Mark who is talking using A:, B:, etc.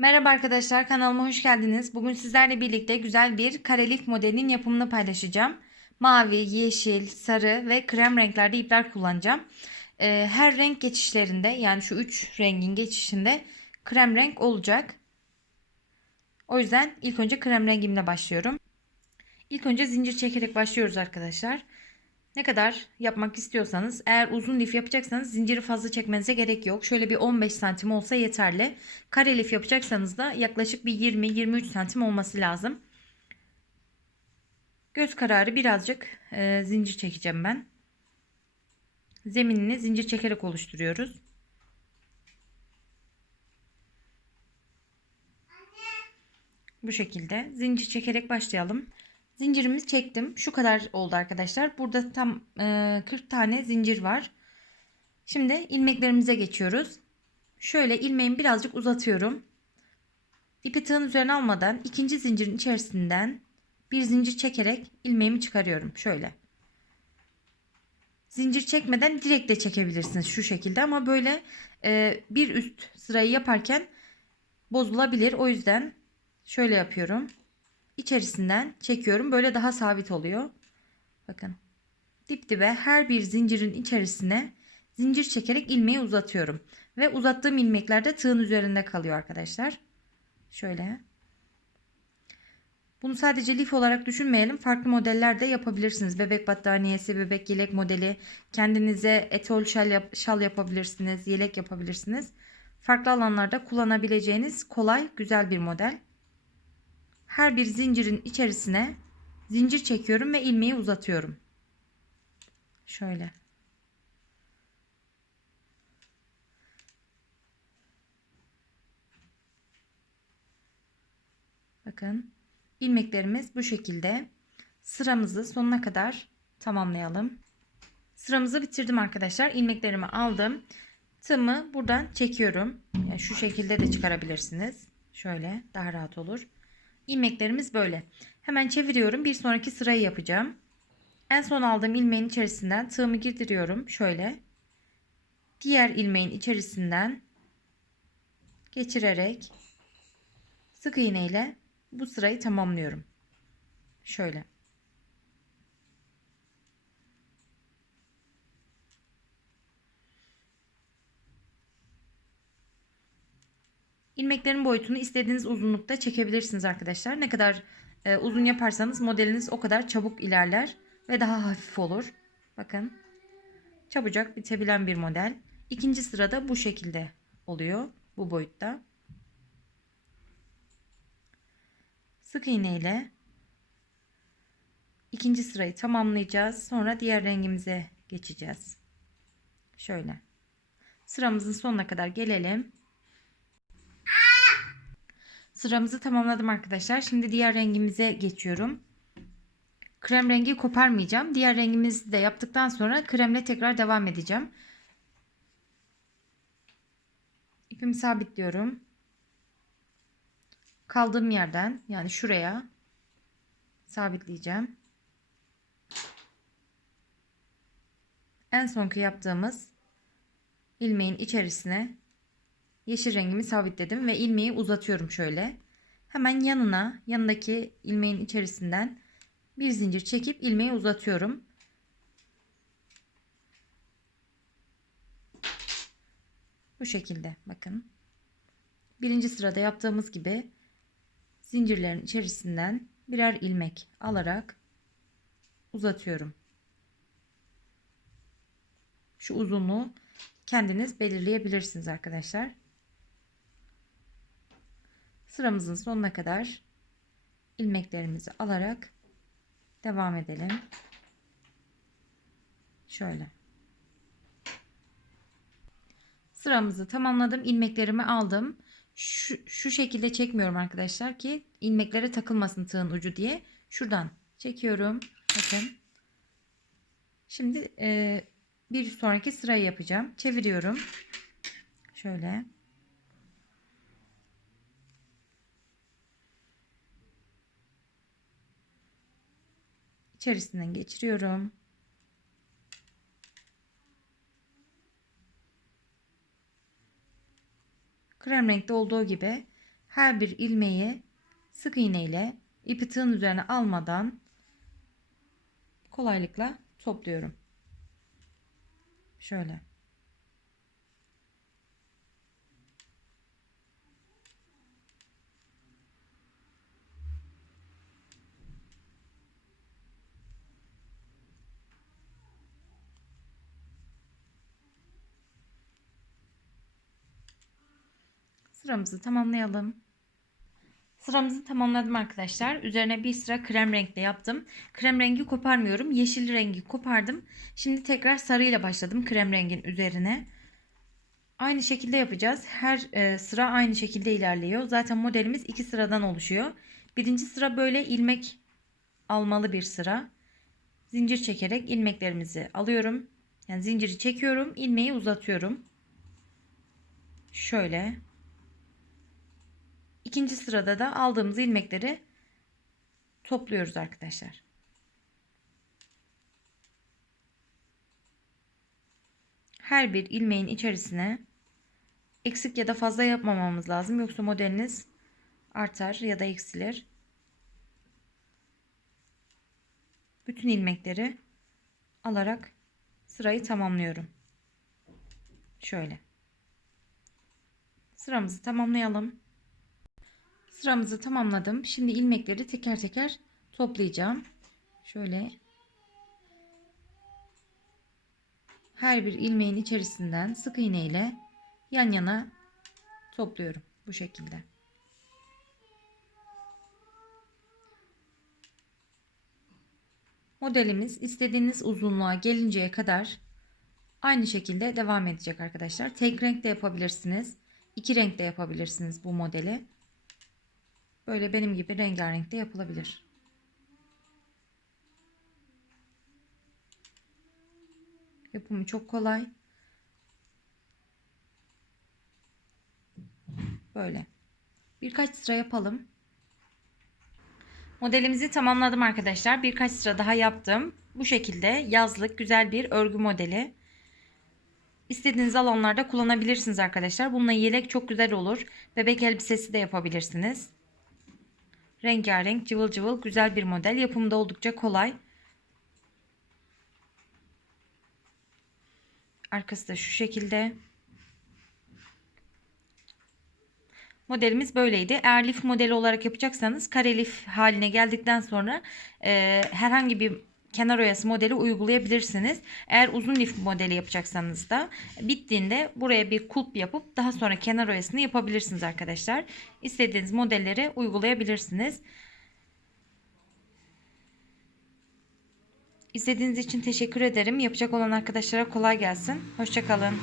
A: Merhaba arkadaşlar kanalıma hoş geldiniz. Bugün sizlerle birlikte güzel bir karelif modelinin yapımını paylaşacağım. Mavi, yeşil, sarı ve krem renklerde ipler kullanacağım. Ee, her renk geçişlerinde yani şu üç rengin geçişinde krem renk olacak. O yüzden ilk önce krem rengimle başlıyorum. İlk önce zincir çekerek başlıyoruz arkadaşlar. Ne kadar yapmak istiyorsanız eğer uzun lif yapacaksanız zinciri fazla çekmenize gerek yok. Şöyle bir 15 santim olsa yeterli. Kare lif yapacaksanız da yaklaşık bir 20-23 santim olması lazım. Göz kararı birazcık e, zincir çekeceğim ben. Zeminini zincir çekerek oluşturuyoruz. Bu şekilde zincir çekerek başlayalım. Zincirimizi çektim. Şu kadar oldu arkadaşlar. Burada tam e, 40 tane zincir var. Şimdi ilmeklerimize geçiyoruz. Şöyle ilmeğimi birazcık uzatıyorum. İpi tığın üzerine almadan ikinci zincirin içerisinden bir zincir çekerek ilmeğimi çıkarıyorum. Şöyle. Zincir çekmeden direkt de çekebilirsiniz şu şekilde ama böyle e, bir üst sırayı yaparken bozulabilir. O yüzden şöyle yapıyorum içerisinden çekiyorum. Böyle daha sabit oluyor. Bakın. Dip dibe her bir zincirin içerisine zincir çekerek ilmeği uzatıyorum. Ve uzattığım ilmekler de tığın üzerinde kalıyor arkadaşlar. Şöyle. Bunu sadece lif olarak düşünmeyelim. Farklı modeller de yapabilirsiniz. Bebek battaniyesi, bebek yelek modeli. Kendinize etol şal, yap şal yapabilirsiniz. Yelek yapabilirsiniz. Farklı alanlarda kullanabileceğiniz kolay, güzel bir model her bir zincirin içerisine zincir çekiyorum ve ilmeği uzatıyorum. Şöyle. Bakın ilmeklerimiz bu şekilde. Sıramızı sonuna kadar tamamlayalım. Sıramızı bitirdim arkadaşlar. İlmeklerimi aldım. Tığımı buradan çekiyorum. Yani şu şekilde de çıkarabilirsiniz. Şöyle daha rahat olur. İlmeklerimiz böyle. Hemen çeviriyorum. Bir sonraki sırayı yapacağım. En son aldığım ilmeğin içerisinden tığımı girdiriyorum. Şöyle. Diğer ilmeğin içerisinden geçirerek sık iğne ile bu sırayı tamamlıyorum. Şöyle. İlmeklerin boyutunu istediğiniz uzunlukta çekebilirsiniz arkadaşlar. Ne kadar e, uzun yaparsanız modeliniz o kadar çabuk ilerler ve daha hafif olur. Bakın çabucak bitebilen bir model. İkinci sırada bu şekilde oluyor bu boyutta. Sık iğne ile ikinci sırayı tamamlayacağız. Sonra diğer rengimize geçeceğiz. Şöyle. Sıramızın sonuna kadar gelelim. Sıramızı tamamladım arkadaşlar. Şimdi diğer rengimize geçiyorum. Krem rengi koparmayacağım. Diğer rengimizi de yaptıktan sonra kremle tekrar devam edeceğim. İpimi sabitliyorum. Kaldığım yerden yani şuraya sabitleyeceğim. En sonki yaptığımız ilmeğin içerisine yeşil rengimi sabitledim ve ilmeği uzatıyorum şöyle. Hemen yanına yanındaki ilmeğin içerisinden bir zincir çekip ilmeği uzatıyorum. Bu şekilde bakın. Birinci sırada yaptığımız gibi zincirlerin içerisinden birer ilmek alarak uzatıyorum. Şu uzunluğu kendiniz belirleyebilirsiniz arkadaşlar. Sıramızın sonuna kadar ilmeklerimizi alarak devam edelim. Şöyle. Sıramızı tamamladım. ilmeklerimi aldım. Şu, şu şekilde çekmiyorum arkadaşlar ki ilmeklere takılmasın tığın ucu diye. Şuradan çekiyorum. Bakın. Şimdi e, bir sonraki sırayı yapacağım. Çeviriyorum. Şöyle. İçerisinden geçiriyorum. Krem renkte olduğu gibi her bir ilmeği sık iğne ile ipi tığın üzerine almadan kolaylıkla topluyorum. Şöyle. Sıramızı tamamlayalım. Sıramızı tamamladım arkadaşlar. Üzerine bir sıra krem renkle yaptım. Krem rengi koparmıyorum. Yeşil rengi kopardım. Şimdi tekrar sarıyla başladım krem rengin üzerine. Aynı şekilde yapacağız. Her e, sıra aynı şekilde ilerliyor. Zaten modelimiz iki sıradan oluşuyor. Birinci sıra böyle ilmek almalı bir sıra. Zincir çekerek ilmeklerimizi alıyorum. Yani zinciri çekiyorum, ilmeği uzatıyorum. Şöyle. İkinci sırada da aldığımız ilmekleri topluyoruz arkadaşlar. Her bir ilmeğin içerisine eksik ya da fazla yapmamamız lazım. Yoksa modeliniz artar ya da eksilir. Bütün ilmekleri alarak sırayı tamamlıyorum. Şöyle. Sıramızı tamamlayalım. Sıramızı tamamladım. Şimdi ilmekleri teker teker toplayacağım. Şöyle her bir ilmeğin içerisinden sık iğne ile yan yana topluyorum bu şekilde. Modelimiz istediğiniz uzunluğa gelinceye kadar aynı şekilde devam edecek arkadaşlar. Tek renk de yapabilirsiniz. iki renk de yapabilirsiniz bu modeli. Böyle benim gibi rengarenk de yapılabilir. Yapımı çok kolay. Böyle. Birkaç sıra yapalım. Modelimizi tamamladım arkadaşlar. Birkaç sıra daha yaptım. Bu şekilde yazlık güzel bir örgü modeli. İstediğiniz alanlarda kullanabilirsiniz arkadaşlar. Bununla yelek çok güzel olur. Bebek elbisesi de yapabilirsiniz. Rengarenk, cıvıl cıvıl güzel bir model. Yapımı da oldukça kolay. Arkası da şu şekilde. Modelimiz böyleydi. Eğer lif modeli olarak yapacaksanız kare lif haline geldikten sonra e, herhangi bir kenar oyası modeli uygulayabilirsiniz. Eğer uzun lif modeli yapacaksanız da bittiğinde buraya bir kulp yapıp daha sonra kenar oyasını yapabilirsiniz arkadaşlar. İstediğiniz modelleri uygulayabilirsiniz. İzlediğiniz için teşekkür ederim. Yapacak olan arkadaşlara kolay gelsin. Hoşçakalın.